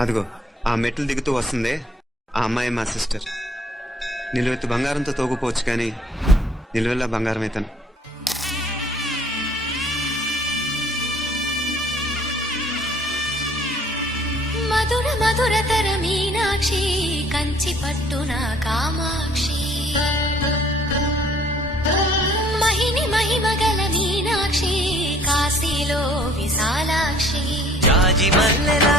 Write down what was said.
అదిగో ఆ మెట్లు దిగుతూ వస్తుందే ఆ అమ్మాయి మా సిస్టర్. నిలువెత్తు బంగారంతో తోగుపోవచ్చు కానీ నిలువెల్లా బంగారం అయితాను. మధుర మధురతర మీనాక్షి కంచి పట్టున కామాక్షి మహిని మహిమగల మీనాక్షి కాశీలో విశాలాక్షి జాజి మల్లెలా